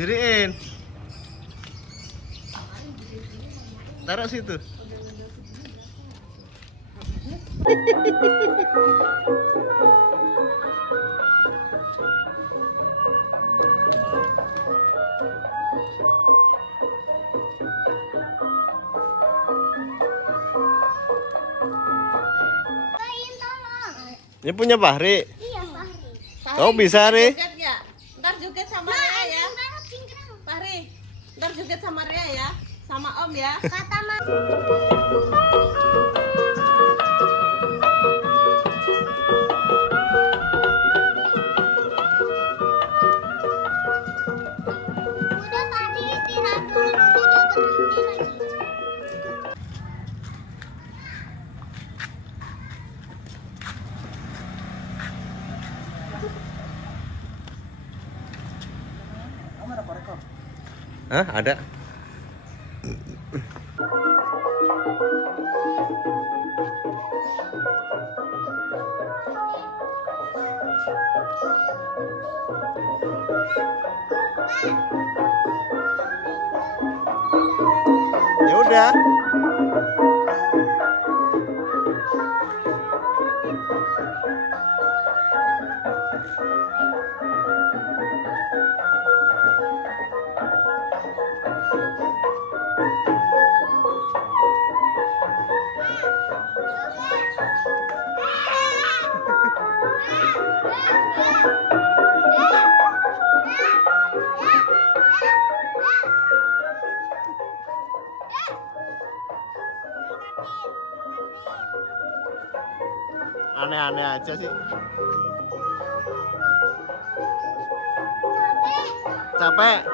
Diriin. Taruh situ. Ini punya Fahri. Iya, Fahri. Oh, bisa, Ri. Joget ya? Ntar joget sama Ria ya. Fahri, ntar joget sama Ria ya. Sama Om ya. Kata Mas. Udah tadi istirahat dulu, nanti dia berhenti lagi. Hah, ada. Ya udah. Aneh-aneh aja sih. Capek.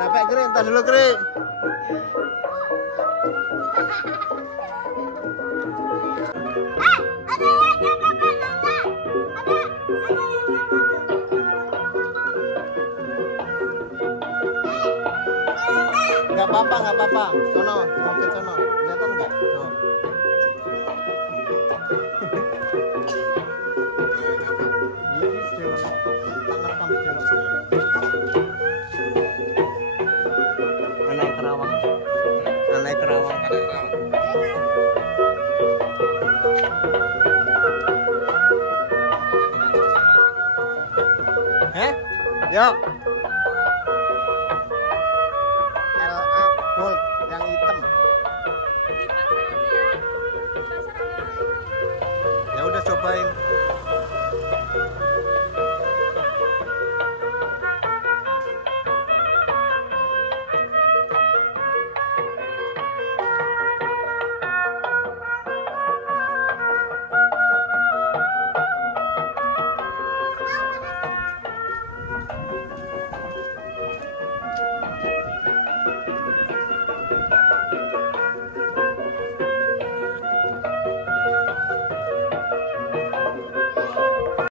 Capek, Kri. Entar dulu, Kri. Ada yang jaga Nanda. Ada yang Enggak apa-apa, enggak apa-apa. Sono, mungkin sono. Kelihatan enggak? Tuh. Ini sedewon. Tak rekam sedewon. Anak Kerawang. Anak Kerawang. Yuk. LA Gold yang hitam. Ya udah cobain.